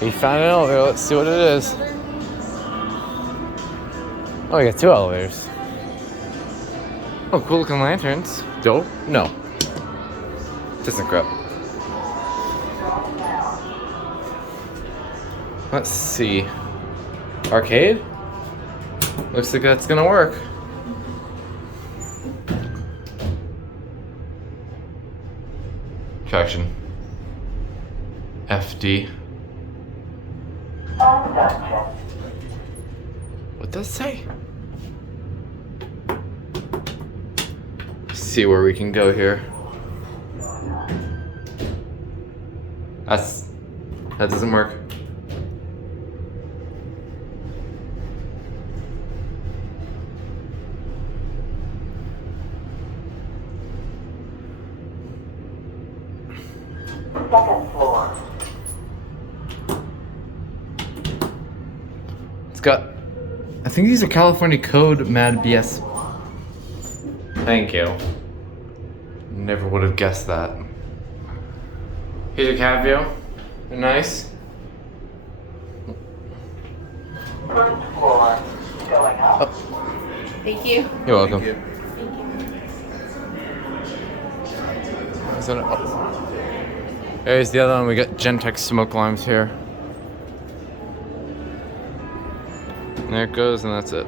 We found an elevator. Let's see what it is. Oh, we got 2 elevators. Oh, cool looking lanterns. Dope? No. Thyssenkrupp. Let's see. Arcade? Looks like that's gonna work. Traction. FD. What does it say? Let's see where we can go here. That doesn't work. Second floor. It's got, I think these are California code mad BS. Thank you. Never would have guessed that. Here's your cab view. They're nice. First floor. Going up. Oh, Thank you. you're welcome. Thank you. Is that there's the other one. We got Gentex smoke alarms here. And there it goes, and that's it.